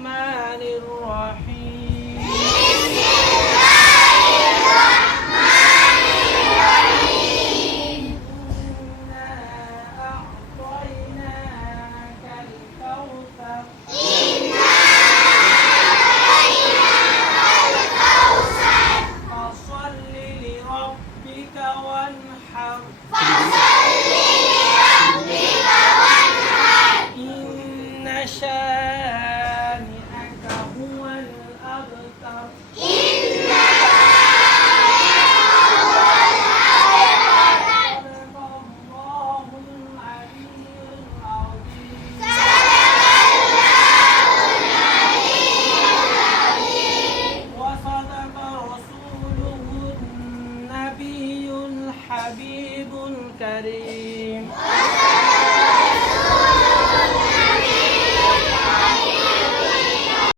الرحمن الرحيم. إنا أعطيناك الكوثر. فصل لربك وانحر. إن شانئك هو الأبتر. صدق الله العلي العظيم. وصدق رسوله النبي الحبيب الكريم.